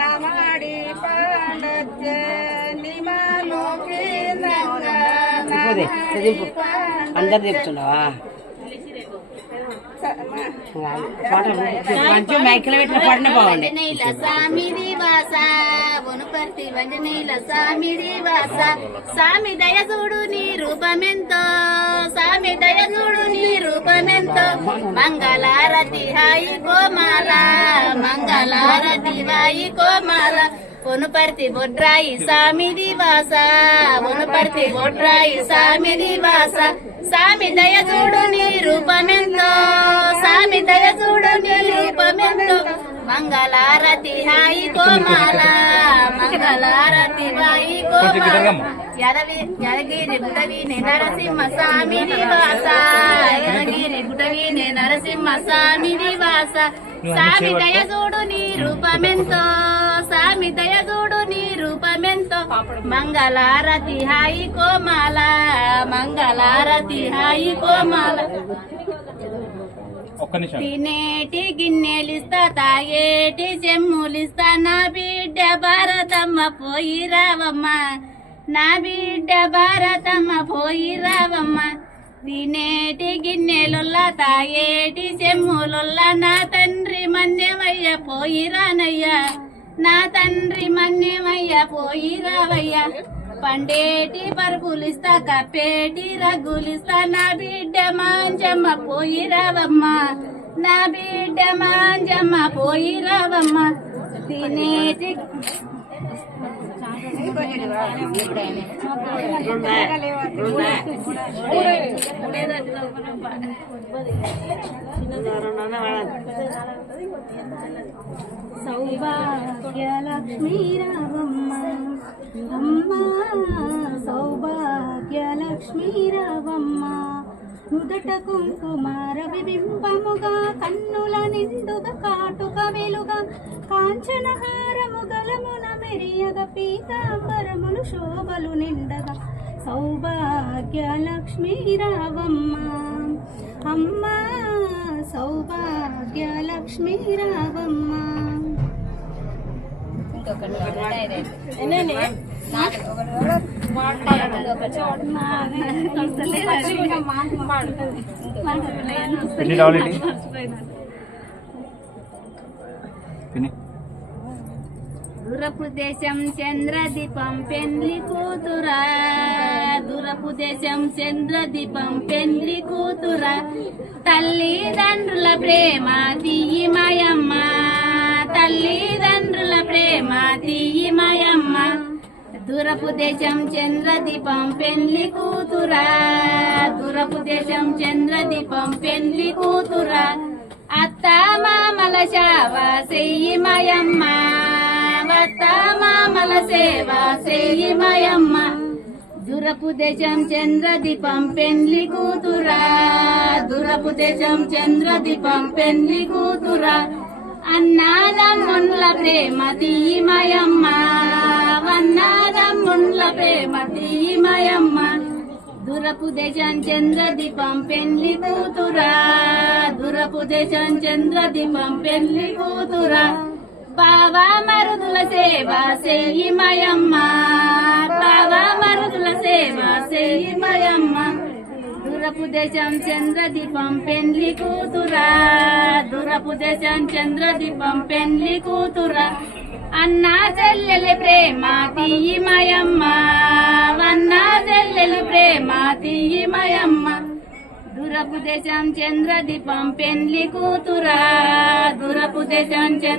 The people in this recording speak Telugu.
నమాడి పాడచ్చ నిమాలో ఇవ్వదే, అందరు చెప్తున్నావా? మంచి మైకిలో పెట్టిన పాడిన బాగుండే వంజనీల సామిది వనుపర్తి వంజనీల సామిది వాస సామి దయ చూడు నీ రూపమెంతో స్వామి దయ చూడు నీ రూపమెంతో మంగళారతి హాయి కోమాల మంగళారతి హాయి కోమాల వనుపర్తి బొడ్రాయి స్వామి దివాస వనుపర్తి బొడ్రాయి స్వామి దివాస స్వామి దయ చూడు నీ మంగళారతి హాయి కోమాల మంగళారతి హాయి కోమాల. యదవి యదగిరి గుడవిని నరసింహ స్వామి నివాస. యదగిరి గుడవిని నరసింహ స్వామి నివాస. సామి దయగూడు నీ రూపమెంతో సామి దయగూడు నీ రూపమెంతో. మంగళారతి హాయి కోమాల మంగళారతి హాయి కోమాల. తినేటి గిన్నెలిస్తా తాగేటి చెమ్ములిస్తా. నా బిడ్డ భారతమ్మ పోయి రావమ్మ. నా బిడ్డ భారతమ్మ పోయి రావమ్మ. తినేటి గిన్నెలుల్లా తాగేటి చెమ్ములుల్లా. నా తండ్రి మన్యమయ్య పోయి రానయ్యా. నా తండ్రి మన్యమయ్య పోయి రావయ్యా. పండేటి పరుగులిస్తా కప్పేటి రగ్గులిస్తా. నా బిడ్డ మాంజమ్మ పోయి రావమ్మ. నా బిడ్డ మాంజమ్మ పోయి రావమ్మ. తినేటి సౌభాగ్య లక్ష్మీ రావమ్మ అమ్మ సౌభాగ్యలక్ష్మీ రావమ్మ నుదట కుంకుమార విబింబముగా కన్నుల నిండుగా కాటుక వెలుగా కాంచనహారము గలమున మెరియగ పీతాంబరములు శోభలు నిండగా. సౌభాగ్యలక్ష్మీ రావమ్మ అమ్మ సౌభాగ్యలక్ష్మీ రావమ్మ ఎన్ని రావాలి దూరపు దేశం చంద్రదీపం పెండ్లి కూతురా. దూరపు దేశం చంద్రదీపం పెండ్లి కూతురా. తల్లిదండ్రుల ప్రేమ తీయి మాయమ్మ. తల్లిదండ్రుల ప్రేమ తీయి దూరపు దేశం చంద్రదీపం పెళ్ళి కూతురా. దూరపు దేశం చంద్రదీపం పెళ్ళి కూతురా. అత్త మామల శావ చెయ్యి మయమ్మ. అత్త మామల సేవ చెయ్యి మయమ్మ. దూరపు దేశం చంద్రదీపం పెళ్ళి కూతురా. దూరపు దేశం చంద్రదీపం పెళ్ళి కూతురా. అన్నాదమ్ముల ప్రేమ తీయమయమ్మ కండ్ల ప్రేమ తీయమయమ్మ దూరపు దేశం చంద్రదీపం పెళ్ళి కూతురా. దురపు దేశం చంద్ర దీపం పెళ్ళి కూతురా. బావా మరుదుల సేవ చెయ్యమయమ్మ బావా మరుదుల సేవ చెయ్యమయమ్మ దురపు దేశం చంద్ర దీపం పెళ్ళి కూతురా. దురపు దేశం చంద్ర దీపం పెళ్ళి కూతురా. అన్నా చెల్లెలి ప్రేమ తీయమయమ్మ. అన్నా చెల్లెలి ప్రేమ తీయమయమ్మ. దురపు దేశం చంద్రదీపం పెండ్లి కూతురా. దురపు దేశం చంద్ర